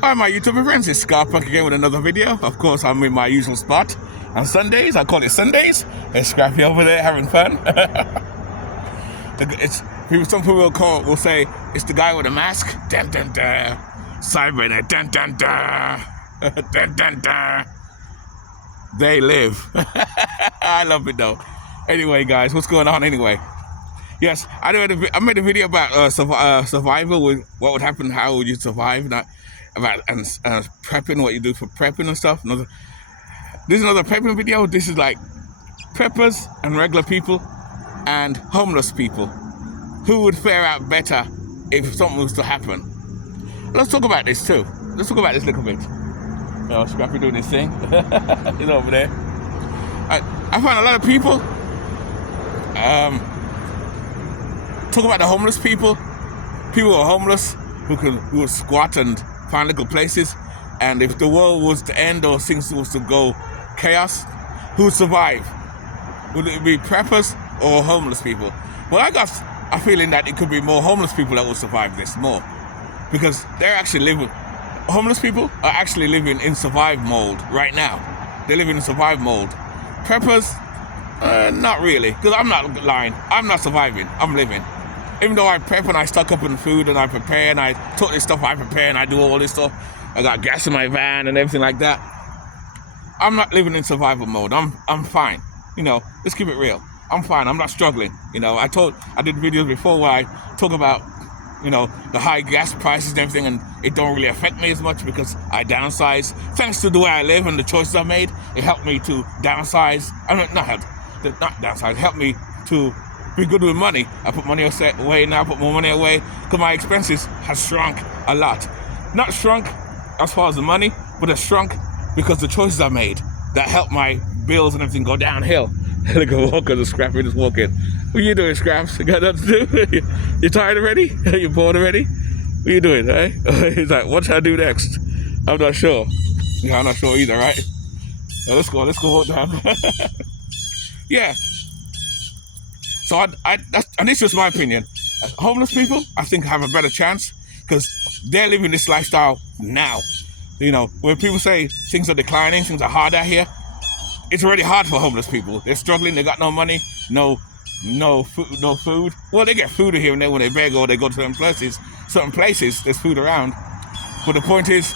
Hi my YouTube friends, it's Scarp back again with another video. Of course, I'm in my usual spot on Sundays. I call it Sundays. It's Scrappy over there having fun. Some people will say it's the guy with a mask. Dun dun dun. Cybernet. Dun dun dun. Dun dun dun. They live. I love it though. Anyway, guys, what's going on anyway? Yes, I made a video about survival, with what would happen, how would you survive, about prepping, what you do for prepping and stuff. This is another prepping video. This is like preppers and regular people and homeless people. Who would fare out better if something was to happen? Let's talk about this too. Let's talk about this a little bit. Oh, Scrappy doing his thing. He's over there. I find a lot of people talk about the homeless people who are homeless, who would squat and find little places, and if the world was to end or things was to go chaos, who would survive? Would it be preppers or homeless people? Well, I got a feeling that it could be more homeless people that will survive this more, because they're actually living. Homeless people are actually living in survive mode right now. They're living in survive mode. Preppers, not really, because I'm not lying. I'm not surviving. I'm living. Even though I prep and I stock up on food and I prepare and I took this stuff I prepare and I do all this stuff, I got gas in my van and everything like that. I'm not living in survival mode. I'm fine. You know, let's keep it real. I'm fine. I'm not struggling. You know, I did videos before where I talk about, you know, the high gas prices and everything, and it don't really affect me as much because I downsize. Thanks to the way I live and the choices I made, it helped me to downsize. Not downsize. It helped me to be good with money. I put money away now, put more money away, because my expenses have shrunk a lot. Not shrunk as far as the money, but have shrunk because the choices I made that helped my bills and everything go downhill. Look at Walker, the Scrappy just walking. What you doing, Scraps? You got nothing to do? You tired already? You bored already? What you doing, eh? He's like, what should I do next? I'm not sure. Yeah, I'm not sure either, right? So let's go walk down. Yeah. So and this is my opinion. Homeless people, I think, have a better chance because they're living this lifestyle now. You know, when people say things are declining, things are hard out here, it's already hard for homeless people. They're struggling. They got no money, no food. Well, they get food here and there when they beg or they go to certain places. Certain places, there's food around. But the point is,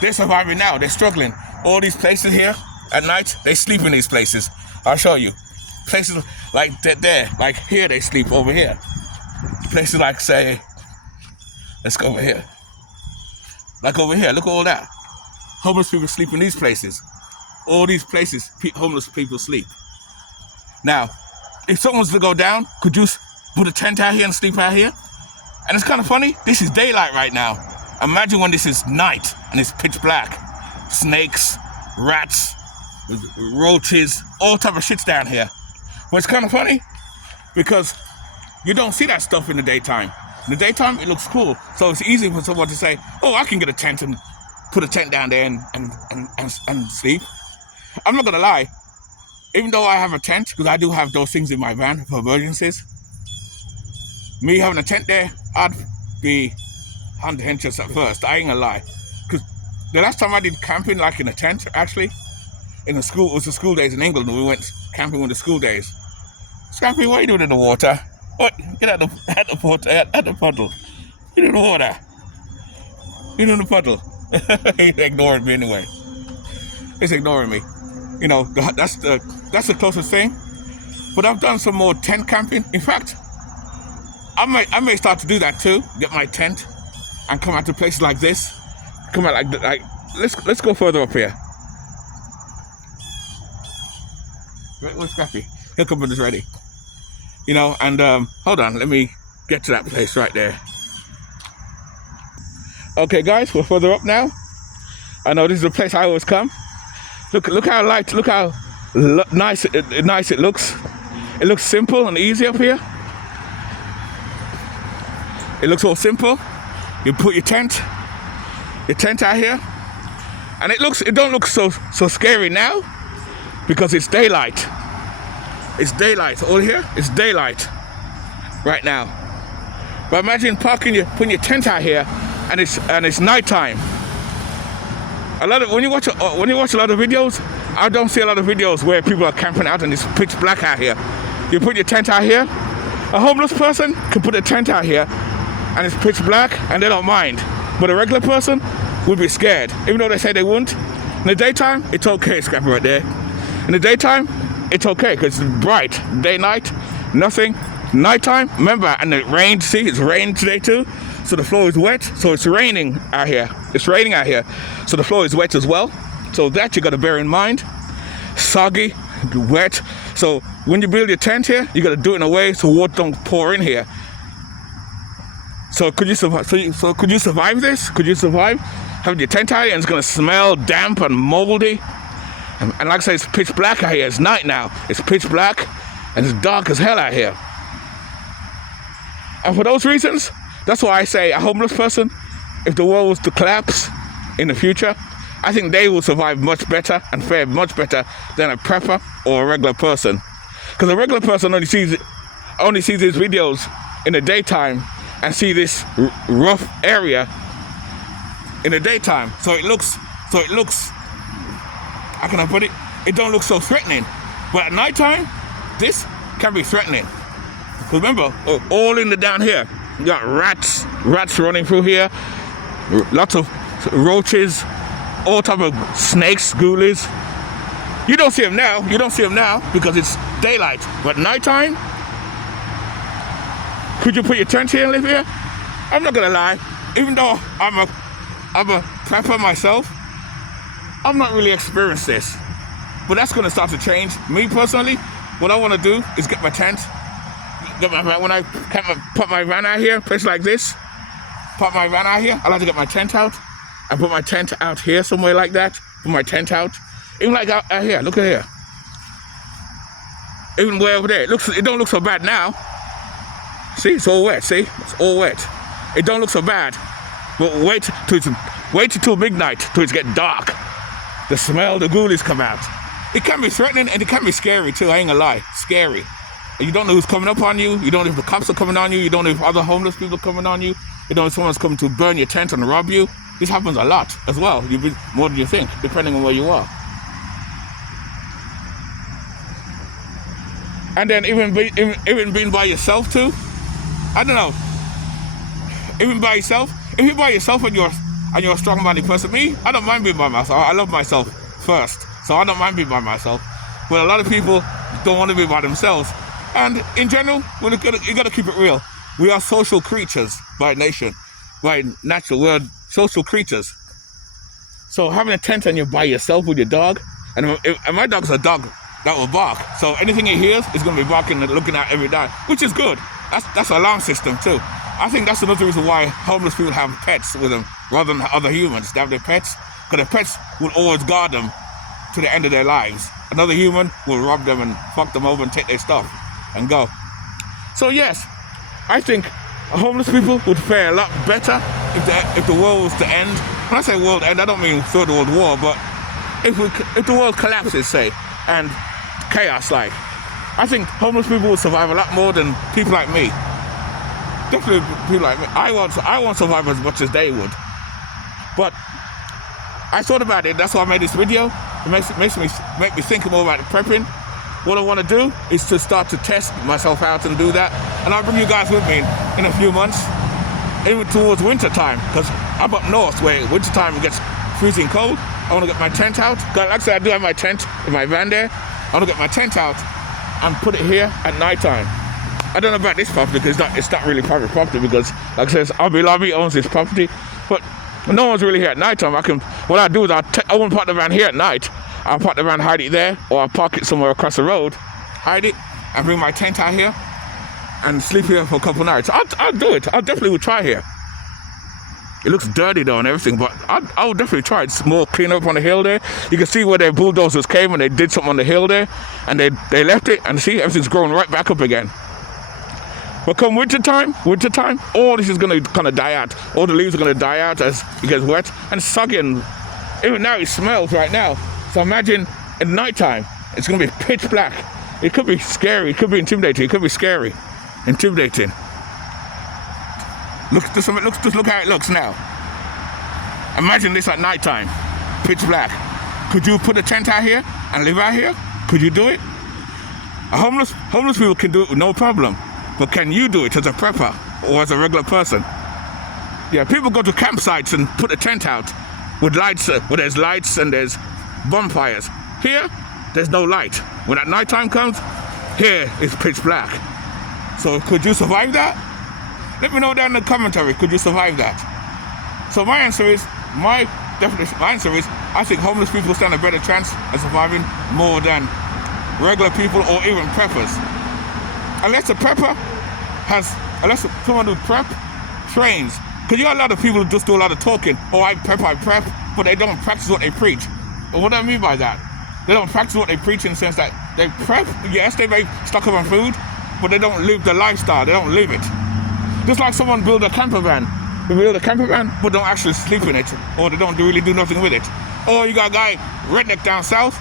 they're surviving now. They're struggling. All these places here at night, they sleep in these places. I'll show you. Places like there, like here they sleep over here. Places like, say, let's go over here. Like over here, look at all that. Homeless people sleep in these places. All these places, homeless people sleep. Now, if something was to go down, could you put a tent out here and sleep out here? And it's kind of funny, this is daylight right now. Imagine when this is night and it's pitch black. Snakes, rats, roaches, all type of shit's down here. But it's kind of funny because you don't see that stuff in the daytime. In the daytime, it looks cool. So it's easy for someone to say, oh, I can get a tent and put a tent down there and sleep. I'm not gonna lie. Even though I have a tent, because I do have those things in my van for emergencies, me having a tent there, I'd be anxious at first. I ain't gonna lie. Because the last time I did camping, like in a tent, actually, in the school, it was the school days in England, and we went camping with the school days. Scrappy, what are you doing in the water? What? Get out the puddle. Get in the water. Get in the puddle. He's ignoring me anyway. He's ignoring me. You know, that's the closest thing. But I've done some more tent camping. In fact, I may start to do that too. Get my tent and come out to places like this. Come out like let's go further up here. Where's Scrappy? He'll come when it's ready. You know, and hold on, let me get to that place right there. Okay, guys, we're further up now. I know this is the place I always come. Look how light, look how nice it looks. It looks simple and easy up here. It looks all simple. You put your tent out here, and it don't look so scary now because it's daylight. It's daylight all here. It's daylight right now. But imagine putting your tent out here, and it's nighttime. when you watch a lot of videos, I don't see a lot of videos where people are camping out and it's pitch black out here. You put your tent out here. A homeless person can put a tent out here and it's pitch black and they don't mind. But a regular person would be scared, even though they say they wouldn't. In the daytime, it's okay, Scrappy right there. In the daytime, it's okay because it's bright. Day, night, nothing. Nighttime, remember, and it rained, see, it's rained today too. So the floor is wet, so it's raining out here. It's raining out here, so the floor is wet as well. So that you got to bear in mind. Soggy, wet. So when you build your tent here, you got to do it in a way so water don't pour in here. So could you survive? So could you survive this? Could you survive having your tent out here and it's gonna smell damp and moldy? And like I say, it's pitch black out here. It's night now. It's pitch black and it's dark as hell out here. And for those reasons, that's why I say a homeless person, if the world was to collapse in the future, I think they will survive much better and fare much better than a prepper or a regular person. Because a regular person only sees these videos in the daytime and see this rough area in the daytime. So it looks, how can I put it? It don't look so threatening. But at nighttime, this can be threatening. Remember, all in the down here, you got rats running through here, lots of roaches, all type of snakes, ghoulies. You don't see them now because it's daylight. But nighttime, could you put your tent here and live here? I'm not gonna lie, even though I'm a prepper myself, I'm not really experienced this. But that's gonna start to change. Me personally, what I wanna do is get my tent, when I put my van out here, place like this, I like to get my tent out and put my tent out here somewhere like that, put my tent out. Even like out here, look at here. Even way over there, it don't look so bad now. See, it's all wet, see? It's all wet. It don't look so bad. But wait till midnight, till it get dark. The smell, the ghoulies come out. It can be threatening and it can be scary too, I ain't gonna lie. Scary. And you don't know who's coming up on you. You don't know if the cops are coming on you. You don't know if other homeless people are coming on you. You don't know if someone's coming to burn your tent and rob you. This happens a lot as well. More than you think, depending on where you are. And then even being by yourself too. I don't know. Even by yourself. If you're by yourself and you're a strong-minded person, me, I don't mind being by myself. I love myself first, so I don't mind being by myself. But a lot of people don't want to be by themselves. And in general, you got to keep it real. We are social creatures by nature. We're social creatures. So having a tent and you're by yourself with your dog, and my dog's a dog that will bark. So anything he hears is going to be barking and looking at every day, which is good. That's an alarm system too. I think that's another reason why homeless people have pets with them rather than other humans. They have their pets because their pets will always guard them to the end of their lives. Another human will rob them and fuck them over and take their stuff and go. So yes, I think homeless people would fare a lot better if the world was to end. When I say world end, I don't mean Third World War, but if the world collapses, say, and chaos, like, I think homeless people will survive a lot more than people like me. Definitely people like me. I won't survive as much as they would. But I thought about it. That's why I made this video. It makes me think more about the prepping. What I want to do is to start to test myself out and do that. And I'll bring you guys with me in a few months, even towards winter time, because I'm up north where winter time it gets freezing cold. I want to get my tent out. Like I said, I do have my tent in my van there. I want to get my tent out and put it here at night time. I don't know about this property because it's not really private property because, like I said, Hobby Lobby owns this property, but no one's really here at night time. What I do is I won't park the van here at night. I'll park the van, hide it there, or I'll park it somewhere across the road, hide it, and bring my tent out here and sleep here for a couple nights. I'll do it. I definitely would try here. It looks dirty though and everything, but I would definitely try it. It's more clean up on the hill there. You can see where their bulldozers came and they did something on the hill there, and they left it, and see, everything's growing right back up again. But come winter time, all this is going to kind of die out. All the leaves are going to die out as it gets wet and soggy, and even now it smells right now. So imagine at night time, it's going to be pitch black. It could be scary, it could be intimidating, it could be scary, intimidating. Just look how it looks now. Imagine this at night time. pitch black. Could you put a tent out here and live out here? Could you do it? Homeless people can do it with no problem. But can you do it as a prepper or as a regular person? Yeah, people go to campsites and put a tent out with lights, where there's lights and there's bonfires. Here, there's no light. When at nighttime comes, here is pitch black. So could you survive that? Let me know down in the commentary, could you survive that? So my answer is, my answer is, I think homeless people stand a better chance at surviving more than regular people or even preppers. Unless someone who prep trains. Because you got a lot of people who just do a lot of talking. Oh, I prep, but they don't practice what they preach. And what do I mean by that? They don't practice what they preach in the sense that they prep, yes, they may stock up on food, but they don't live the lifestyle, they don't live it. Just like someone build a camper van. They build a camper van, but don't actually sleep in it, or they don't really do nothing with it. Or you got a guy, redneck down south,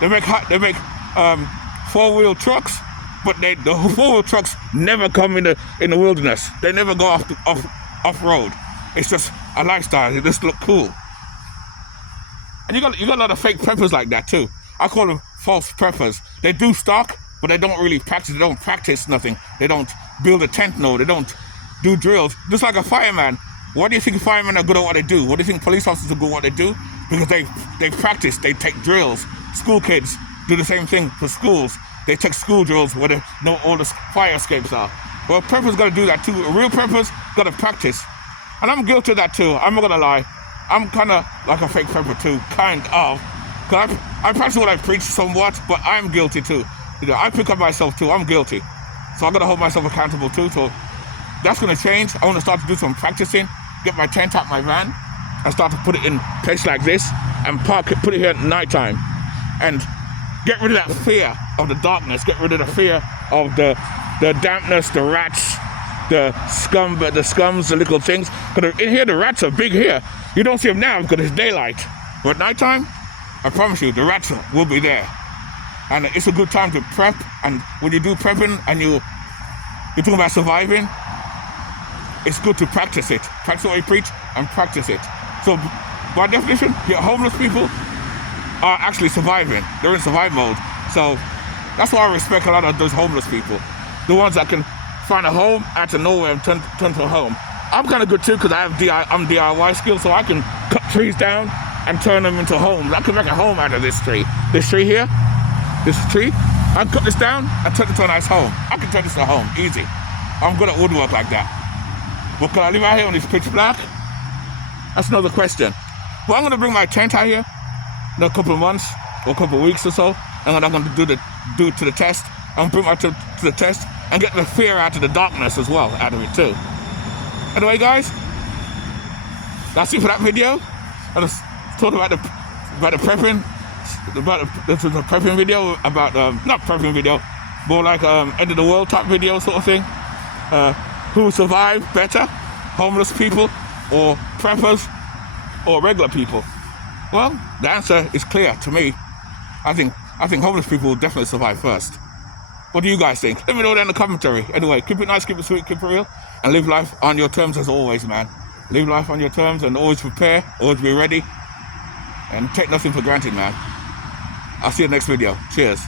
they make 4-wheel trucks, but the 4-wheel trucks never come in the wilderness. They never go off road. It's just a lifestyle. They just look cool. And you got a lot of fake preppers like that too. I call them false preppers. They do stock, but they don't really practice. They don't practice nothing. They don't build a tent. No, they don't do drills. Just like a fireman. Why do you think firemen are good at what they do? What do you think police officers are good at what they do? Because they practice. They take drills. School kids do the same thing for schools. They take school drills where they know all the fire escapes are. Well, preppers got to do that too. Real preppers got to practice. And I'm guilty of that too. I'm not going to lie. I'm kind of like a fake prepper too, kind of. Because I practice what I preach somewhat, but I'm guilty too. You know, I pick up myself too. I'm guilty. So I'm going to hold myself accountable too. So that's going to change. I want to start to do some practicing, get my tent out my van, and start to put it in a place like this and park it, put it here at nighttime. And get rid of that fear of the darkness, get rid of the fear of the dampness, the rats, the scums, the little things. Because in here, the rats are big here. You don't see them now because it's daylight. But at nighttime, I promise you, the rats will be there. And it's a good time to prep. And when you do prepping and you're talking about surviving, it's good to practice it. Practice what you preach and practice it. So by definition, your homeless people are actually surviving. They're in survival mode. So that's why I respect a lot of those homeless people. The ones that can find a home out of nowhere and turn to a home. I'm kind of good too because I'm DIY skilled, so I can cut trees down and turn them into homes. I can make a home out of this tree. This tree here, this tree, I cut this down and turn it into a nice home. I can turn this into a home, easy. I'm good at woodwork like that. But can I live out here when it's pitch black? That's another question. Well, I'm going to bring my tent out here in a couple of months or a couple of weeks or so, and then I'm going to do it to the test. I'm going to bring my to the test and get the fear out of the darkness as well, out of it too. Anyway, guys, that's it for that video. I just talked about the prepping, this is a prepping video about not prepping video, more like end of the world type video sort of thing. Who survive better, homeless people or preppers or regular people? Well, the answer is clear to me. I think homeless people will definitely survive first. What do you guys think? Let me know down in the commentary. Anyway, keep it nice, keep it sweet, keep it real, and live life on your terms as always, man. Live life on your terms and always prepare, always be ready, and take nothing for granted, man. I'll see you in the next video. Cheers.